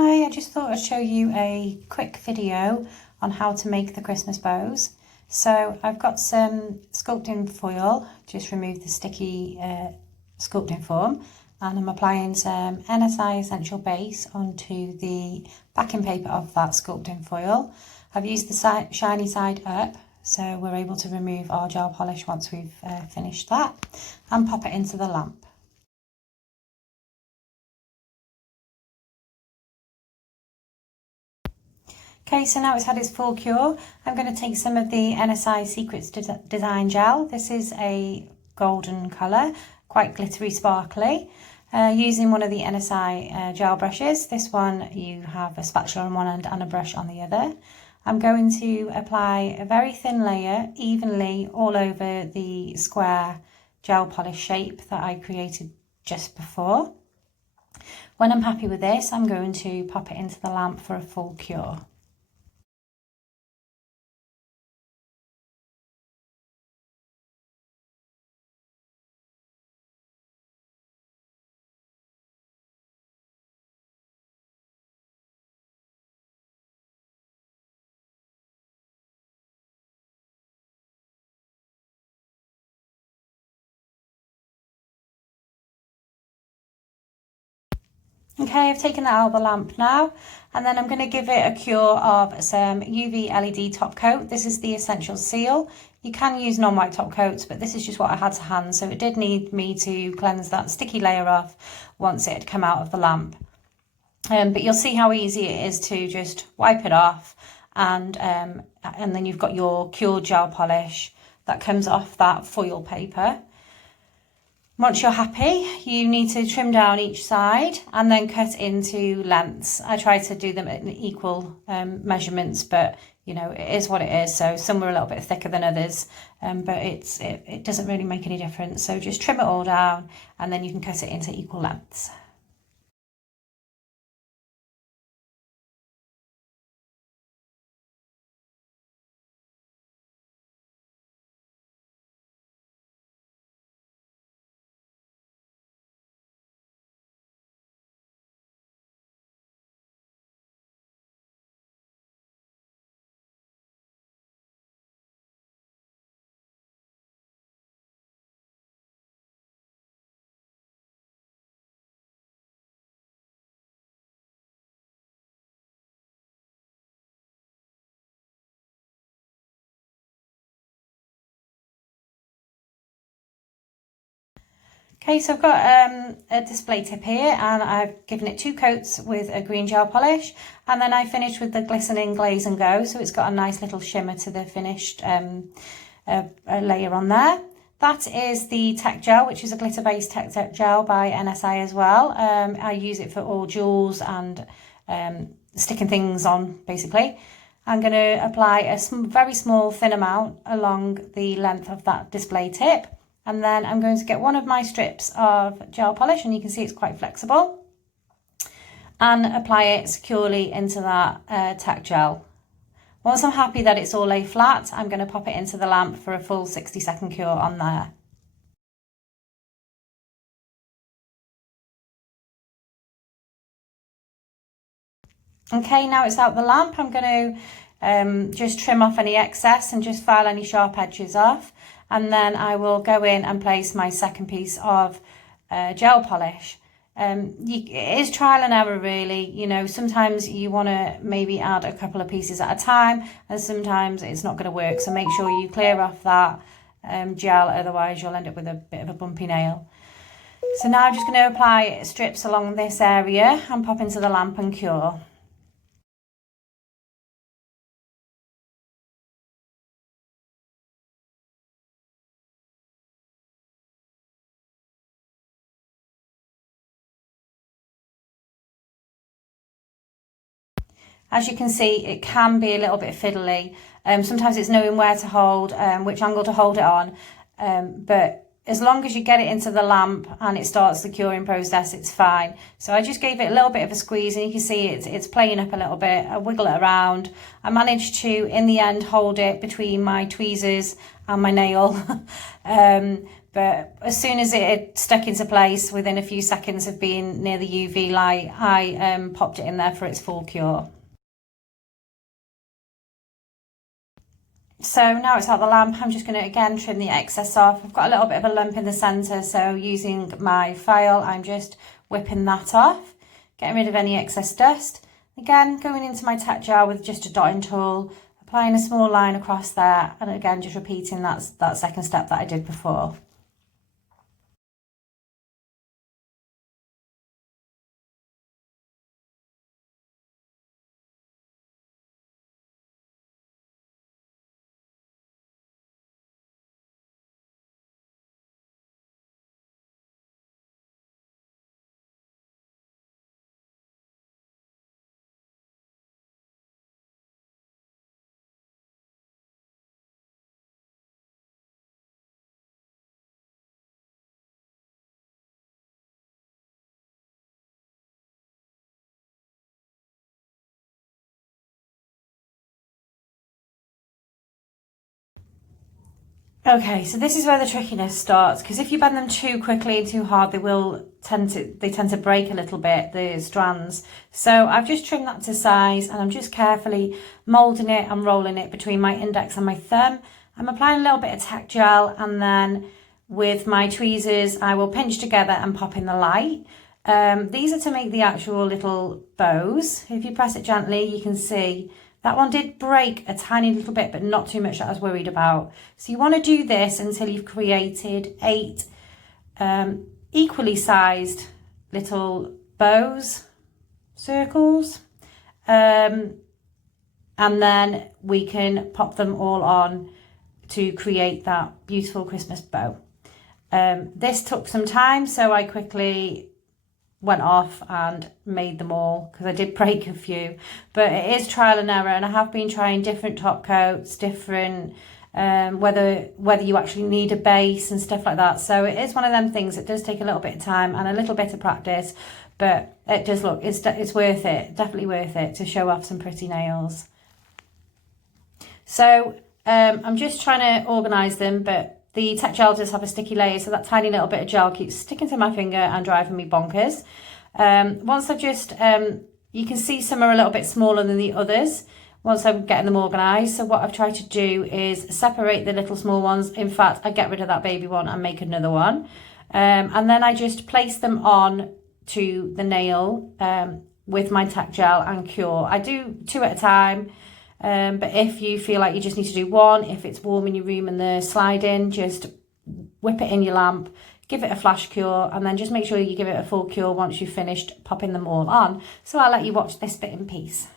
Hi, I just thought I'd show you a quick video on how to make the Christmas bows. So I've got some sculpting foil, just remove the sticky sculpting form, and I'm applying some NSI Essential Base onto the backing paper of that sculpting foil. I've used the shiny side up, so we're able to remove our gel polish once we've finished that, and pop it into the lamp. Okay, so now it's had its full cure, I'm going to take some of the NSI Secrets Design Gel. This is a golden colour, quite glittery, sparkly. Using one of the NSI gel brushes. This one you have a spatula on one end and a brush on the other. I'm going to apply a very thin layer evenly all over the square gel polish shape that I created just before. When I'm happy with this, I'm going to pop it into the lamp for a full cure. Okay, I've taken that out of the lamp now, and then I'm going to give it a cure of some UV LED top coat. This is the Essential Seal. You can use non-white top coats, but this is just what I had to hand, so it did need me to cleanse that sticky layer off once it had come out of the lamp. But you'll see how easy it is to just wipe it off, and then you've got your cured gel polish that comes off that foil paper. Once you're happy, you need to trim down each side and then cut into lengths. I try to do them in equal measurements, but you know, it is what it is. So some are a little bit thicker than others, but it doesn't really make any difference. So just trim it all down and then you can cut it into equal lengths. Okay, so I've got a display tip here, and I've given it 2 coats with a green gel polish, and then I finished with the glistening glaze and go, so it's got a nice little shimmer to the finished layer on there. That is the tack gel, which is a glitter-based tack gel by NSI as well. I use it for all jewels and sticking things on, basically. I'm going to apply a very small thin amount along the length of that display tip. And then I'm going to get one of my strips of gel polish, and you can see it's quite flexible, and apply it securely into that tack gel. Once I'm happy that it's all lay flat, I'm going to pop it into the lamp for a full 60-second cure on there. Okay, now it's out the lamp, I'm going to just trim off any excess and just file any sharp edges off. And then I will go in and place my second piece of gel polish. It is trial and error, really. You know, sometimes you want to maybe add a couple of pieces at a time, and sometimes it's not going to work. So make sure you clear off that gel, otherwise you'll end up with a bit of a bumpy nail. So now I'm just going to apply strips along this area and pop into the lamp and cure. As you can see, it can be a little bit fiddly. Sometimes it's knowing where to hold, which angle to hold it on. But as long as you get it into the lamp and it starts the curing process, it's fine. So I just gave it a little bit of a squeeze, and you can see it's playing up a little bit. I wiggle it around. I managed to, in the end, hold it between my tweezers and my nail. but as soon as it had stuck into place, within a few seconds of being near the UV light, I popped it in there for its full cure. So now it's out the lamp, I'm just going to again trim the excess off. I've got a little bit of a lump in the centre, so using my file, I'm just whipping that off, getting rid of any excess dust. Again, going into my tack jar with just a dotting tool, applying a small line across there, and again, just repeating that second step that I did before. Okay, so this is where the trickiness starts, because if you bend them too quickly and too hard, they tend to break a little bit, the strands. So I've just trimmed that to size, and I'm just carefully moulding it and rolling it between my index and my thumb. I'm applying a little bit of tack gel, and then with my tweezers, I will pinch together and pop in the light. These are to make the actual little bows. If you press it gently, you can see that one did break a tiny little bit, but not too much that I was worried about. So you want to do this until you've created 8 equally sized little bows, circles, and then we can pop them all on to create that beautiful Christmas bow. This took some time, so I quickly went off and made them all, because I did break a few, but it is trial and error, and I have been trying different top coats, different whether you actually need a base and stuff like that. So it is one of them things that does take a little bit of time and a little bit of practice, but it does look, it's worth it, definitely worth it to show off some pretty nails. So I'm just trying to organise them, but the tack gel does have a sticky layer, so that tiny little bit of gel keeps sticking to my finger and driving me bonkers. Once I've just, you can see some are a little bit smaller than the others once I'm getting them organised. So what I've tried to do is separate the little small ones. In fact, I get rid of that baby one and make another one. And then I just place them on to the nail with my tack gel and cure. I do 2 at a time. But if you feel like you just need to do 1, if it's warm in your room and they're sliding, just whip it in your lamp, give it a flash cure, and then just make sure you give it a full cure once you've finished popping them all on. So I'll let you watch this bit in peace.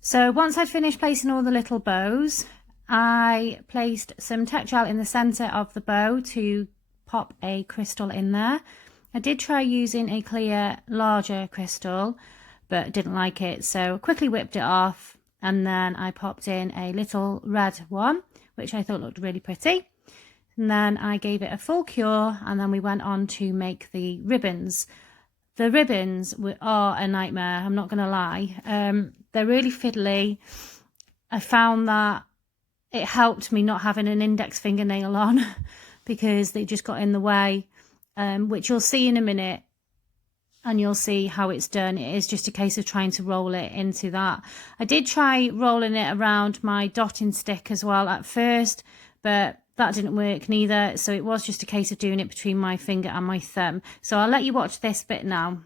So once I'd finished placing all the little bows, I placed some tack gel in the centre of the bow to pop a crystal in there. I did try using a clear, larger crystal, but didn't like it, so quickly whipped it off, and then I popped in a little red one, which I thought looked really pretty. And then I gave it a full cure, and then we went on to make the ribbons. The ribbons are a nightmare, I'm not going to lie. They're really fiddly. I found that it helped me not having an index fingernail on because they just got in the way, which you'll see in a minute. and you'll see how it's done. It is just a case of trying to roll it into that. I did try rolling it around my dotting stick as well at first, but that didn't work neither. So it was just a case of doing it between my finger and my thumb. So I'll let you watch this bit now.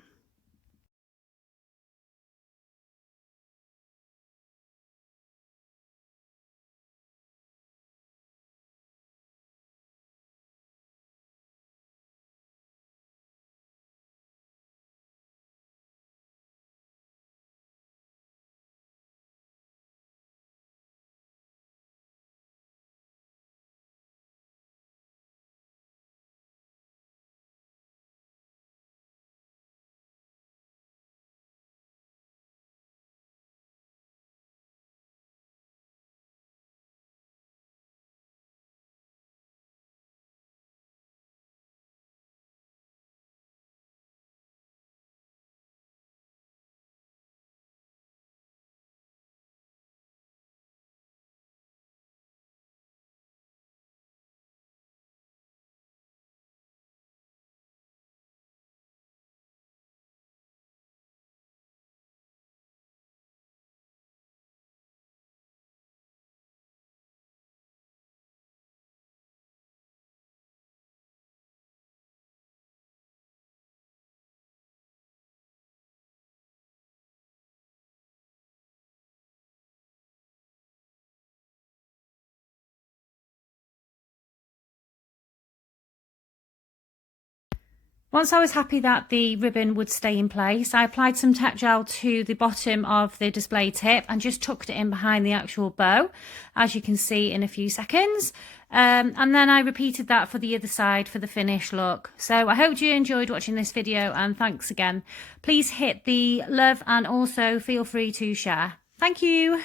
Once I was happy that the ribbon would stay in place, I applied some tack gel to the bottom of the display tip and just tucked it in behind the actual bow, as you can see in a few seconds. And then I repeated that for the other side for the finished look. So I hope you enjoyed watching this video, and thanks again. Please hit the love and also feel free to share. Thank you.